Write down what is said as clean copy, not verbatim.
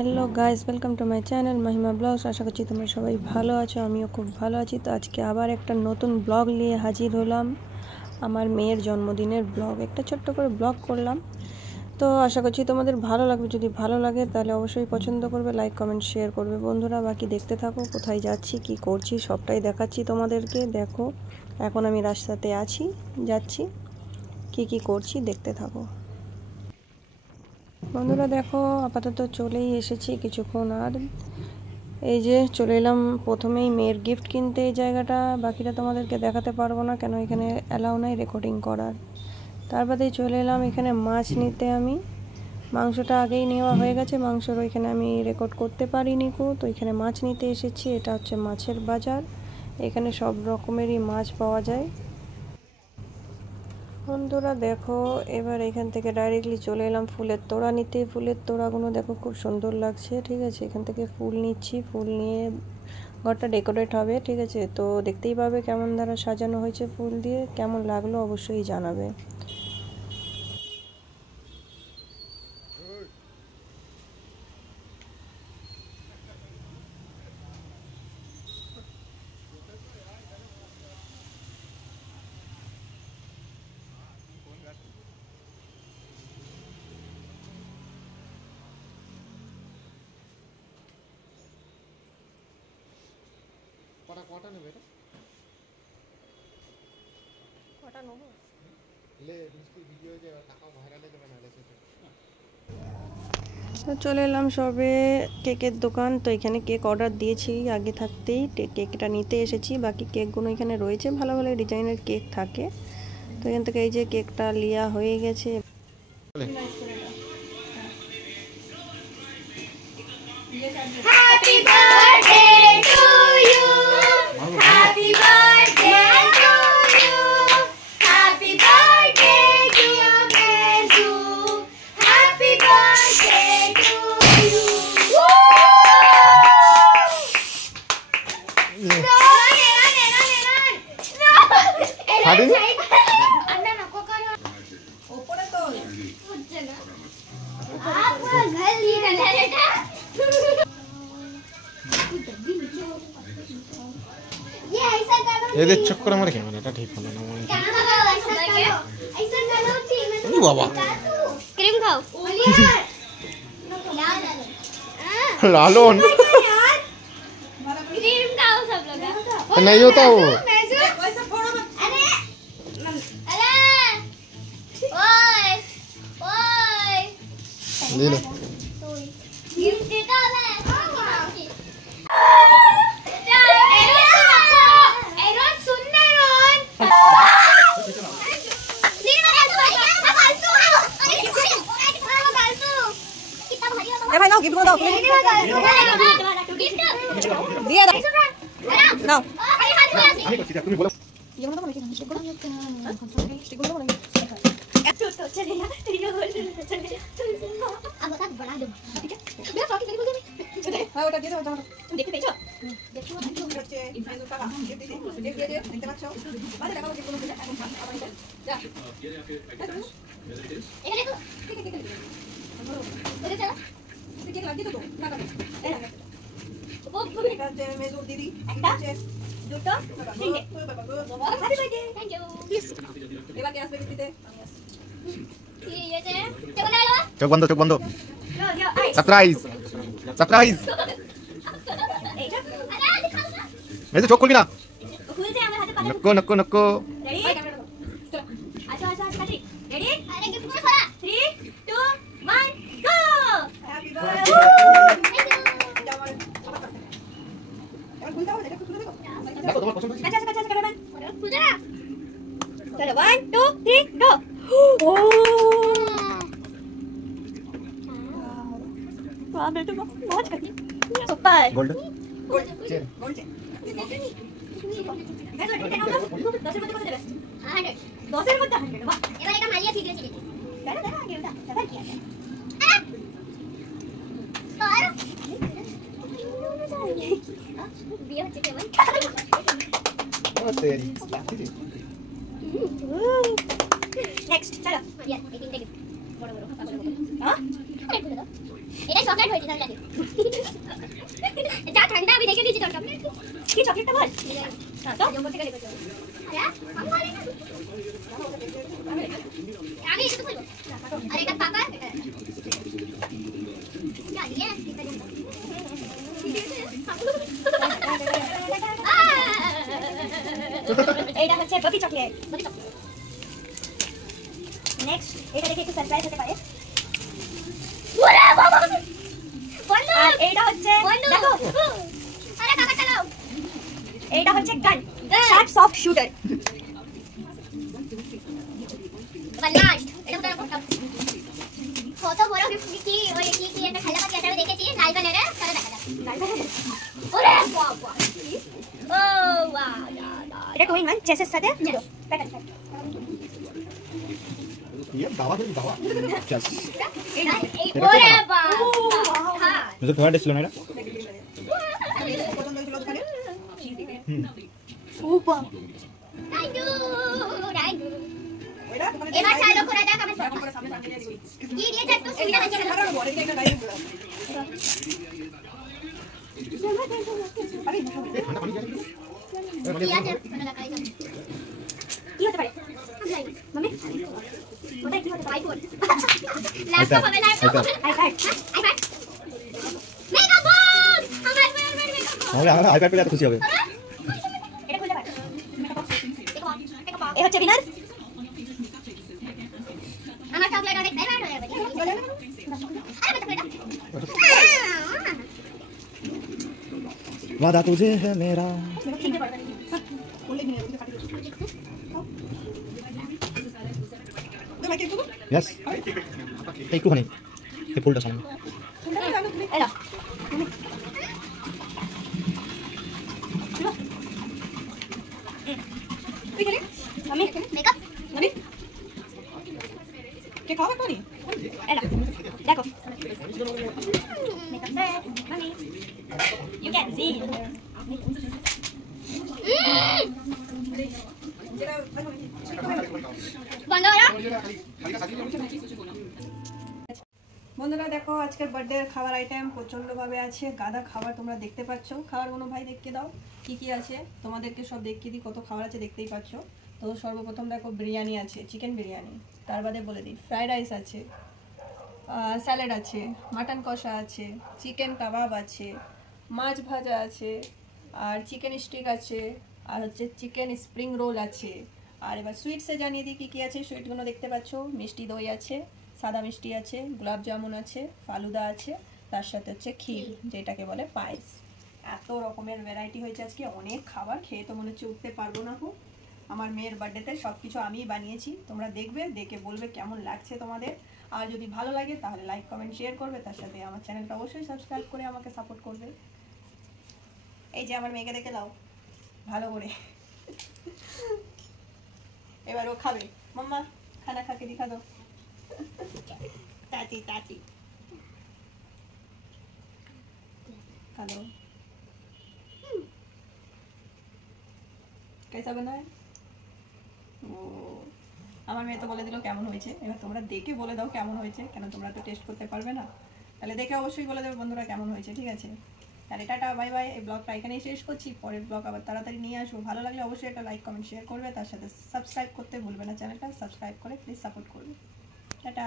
Hello guys, welcome to my channel Mahima blogs. আশা করছি তোমরা সবাই ভালো আছো, আমিও খুব ভালো আছি। তো আজকে আবার একটা নতুন ব্লগ নিয়ে হাজির হলাম। আমার মেয়ের জন্মদিনের ব্লগ, একটা ছোট্ট করে ব্লগ করলাম। তো আশা করছি তোমাদের ভালো লাগবে। যদি ভালো লাগে তাহলে অবশ্যই পছন্দ করবে, লাইক কমেন্ট শেয়ার করবে বন্ধুরা। বাকি দেখতে থাকো, কোথায় যাচ্ছি কি করছি সবটাই দেখাচ্ছি তোমাদেরকে। দেখো এখন আমি রাস্তাতে আছি, যাচ্ছি, কি করছি দেখতে থাকো বন্ধুরা। দেখো আপাতত চলেই এসেছি কিছুক্ষণ, আর এই যে চলে এলাম প্রথমেই মেয়ের গিফট কিনতে এই জায়গাটা। বাকিটা তোমাদেরকে দেখাতে পারবো না, কেন এখানে অ্যালাউ নাই রেকর্ডিং করার। তার বাদেই চলে এলাম এখানে মাছ নিতে। আমি মাংসটা আগেই নেওয়া হয়ে গেছে, মাংসর ওইখানে আমি রেকর্ড করতে পারিনি কো। তো এখানে মাছ নিতে এসেছি। এটা হচ্ছে মাছের বাজার, এখানে সব রকমেরই মাছ পাওয়া যায় বন্ধুরা। দেখো এবার এখান থেকে ডাইরেক্টলি চলে এলাম ফুলের তোড়া নিতে। ফুলের তোড়াগুলো দেখো খুব সুন্দর লাগছে, ঠিক আছে। এখান থেকে ফুল নিচ্ছি, ফুল নিয়ে ঘরটা ডেকোরেট হবে, ঠিক আছে। তো দেখতেই পাবে কেমন দ্বারা সাজানো হয়েছে ফুল দিয়ে। কেমন লাগলো অবশ্যই জানাবে। কটা নেবে এটা? কটা নেবো? লে মিষ্টি ভিডিও যে টাকা ভাইরালে দেবে না লেসেছে। তো চলে এলাম সবে কেকের দোকান। তো এখানে কেক অর্ডার দিয়েছি আগে থাকতেই, কেকটা নিতে এসেছি। বাকি কেকগুলো এখানে রয়েছে, ভালো ভালো ডিজাইনের কেক থাকে। তো এখান থেকে এই যে কেকটা লিয়া হয়ে গেছে। Happy birthday to you. Happy birthday to you. Happy birthday dear Mezu. Happy birthday to you. Pardon? अन्ना नको करो ऊपर तो হচ্ছে না आप पूरा घर लिए ना बेटा ये ऐसा करो এদের চক্কর আমার ক্যামেরাটা ঠিক হলো না মনে হয়। ऐसा करो ठीक है ও বাবা क्रीम खाओ लालन यार क्रीम खाओ सब लोग नहीं होता वो। अरे अरे ओए ओए ले लो गिफ्ट देता है एरोन सुन ले रोन ए भाई नाओ, गिफ्ट को दाओ, দিয়ে দাও, নাও। তুমি বলো এগুলো তো নাকি স্টিকগুলো স্টিকগুলো নাকি अब बता बना दो ठीक है मेरा फ्रॉक मेरे को दे হ্যাঁ ওটা দিয়ে দাও। तुम देखते पेছো দেখো হচ্ছে ইনফ্লুয়েন্সার টাকা গিফট দিতে গিয়ে দেখতে পাচ্ছ। বাজে দেখাবো যে কোনো দিন এখন আবার যা ये देखो बोले चलो ঠিক লাগিয়ে তো টাকা वो এটা হচ্ছে মেজুর দিদি, একটা হচ্ছে দুটো তিনটে happy birthday thank you please এবার কে আসবে গিফট দিতে? আমি আসছি। ঠিক আছে চলো না লো চোখ বন্ধ চোখ বন্ধ यो आई সারপ্রাইজ সারপ্রাইজ এইটা আরে দিখাও না মেজে চোখ খুলবি না খুলে যায় আমার হাতে পাতা নক্কো নক্কো নক্কো रेडी चलो अच्छा अच्छा अच्छा रेडी रेडी अरे गिफ्ट में खड़ा 3 2 1 गो হ্যাপি বার্থডে। এটা আমার আমার কাছে। এবার খুলতে হবে, এটা খুলে দেখো। দেখো তোমার পছন্দ হয়েছে अच्छा अच्छा अच्छा कैमरामैन खुल जा चलो 1 2 3 गो ओ वाह बेटा बहुत करती super gold gold chain gold chain. मैं तो टिकट आऊंगा 10 এর মধ্যে কত দেবে 100 10 এর মধ্যে 100 বাহ এবার এটা মালিয়া ঠিক আছে দাঁড়া দাঁড়া আগে ওটা দাঁড়া কি আছে আর বিয়ে হচ্ছে কেমন ও তেরি नेक्स्ट चलो या एक इंटे गिफ्ट এটা চকলেট হয়েছে তাহলে যা ঠান্ডা আমি দেখে দিয়েছি তোর চকলেট কি চকলেটটা বল হ্যাঁ তো জম্বো থেকে রেখেছো হ্যাঁ আমি এটা তো বলবো আরে এটা পাপা এটা ইয়ে এইটা হচ্ছে বপি চকলেট নেক্সট এটা দেখে একটু সারপ্রাইজ হতে পারে ওরে বাবা বন্ধু আর এইটা হচ্ছে বন্ধু দেখো আরে কাকা চালাও এইটা হচ্ছে গান শার্ট সফট শুটার লাস্ট এটা তো কত বড় গিফট কি ওই কি একটা খেলা পাতি একটা দেখেছি লাল কালারে চলো দেখা যাক লাল কালারে ওরে বাবা ও ওয়াও এটা টুইন ওয়ান চেসের সাথে জুডো প্যাটার্ন ये दावा दे दावा चल ওরে বাবা হ্যাঁ मुझे थोड़ा टेस्ट लेना है সুপার রাইডু এবার চালু করে দেখ আমি কি দিয়েছে একটু সুবিধা আছে ठंडा पानी কি আছে মানে লাগাই যাবে কি হতে পারে মাম্মি ওটা কি হতে পারে আইফোন ল্যাপটপ হবে laptop iPad iPad makeup box আমার মেকআপ আমরা আইপ্যাড পেলে এত খুশি হবে এটা খুলতে পারে বক্স এই হচ্ছে বিনার আমার চকলেট অনেক ফেভারিট হয়ে যাবে আরে চকলেট वादा तुझे है मेरा কিনতে পারবে यस একটুখানি এই ফুলটা সামনে এলা মাম্মি মেকআপ মাম্মি কে খাওয়া করি এলা দেখো makeup set mummy you can see বন্ধ করো বন্ধুরা দেখো আজকের বার্থডে খাবার আইটেম প্রচণ্ডভাবে আছে গাদা খাবার তোমরা দেখতে পাচ্ছ খাবারগুলো ভাই দেখিয়ে দাও কি কি আছে তোমাদেরকে সব দেখিয়ে দিই কত খাবার আছে দেখতেই পাচ্ছ তো সর্বপ্রথম দেখো বিরিয়ানি আছে চিকেন বিরিয়ানি তার বাদে বলে দিই ফ্রাইড রাইস আছে স্যালাড আছে মাটন কষা আছে চিকেন কাবাব আছে মাছ ভাজা আছে আর চিকেন স্টিক আছে আর হচ্ছে চিকেন স্প্রিং রোল আছে আর এবার সুইটসে জানিয়ে দিই কী কী আছে সুইটগুলো দেখতে পাচ্ছ মিষ্টি দই আছে সাদা মিষ্টি আছে গোলাপ জামুন আছে ফালুদা আছে তার সাথে হচ্ছে ক্ষীর যেটাকে বলে পায়েস এত রকমের ভ্যারাইটি হয়েছে আজকে অনেক খাবার খেয়ে তো মনে হচ্ছে উঠতে পারবো না খুব আমার মেয়ের বার্থডেতে সব কিছু আমিই বানিয়েছি তোমরা দেখবে দেখে বলবে কেমন লাগছে তোমাদের আর যদি ভালো লাগে তাহলে লাইক কমেন্ট শেয়ার করবে তার সাথে আমার চ্যানেলটা অবশ্যই সাবস্ক্রাইব করে আমাকে সাপোর্ট করবে এই যে আমার মেয়েকে দেখে দাও ভালো করে এবার ও খাবে মাম্মা খানা খাকে দিখা দাও ताती ताती हेलो कैसा बना है ও আমার মেয়ে তো বলে দিল কেমন হয়েছে এবার তোমরা দেখে বলে দাও কেমন হয়েছে কেন তোমরা তো টেস্ট করতে পারবে না তাহলে দেখে অবশ্যই বলে দেবে বন্ধুরা কেমন হয়েছে ঠিক আছে তাহলে টাটা বাই বাই এই ব্লগটা এখানেই শেষ করছি পরের ব্লগ আবার তাড়াতাড়ি নিয়ে আসবো ভালো লাগলে অবশ্যই একটা লাইক কমেন্ট শেয়ার করবে তার সাথে সাবস্ক্রাইব করতে ভুলবে না চ্যানেলটা সাবস্ক্রাইব করে প্লিজ সাপোর্ট করবে টাটা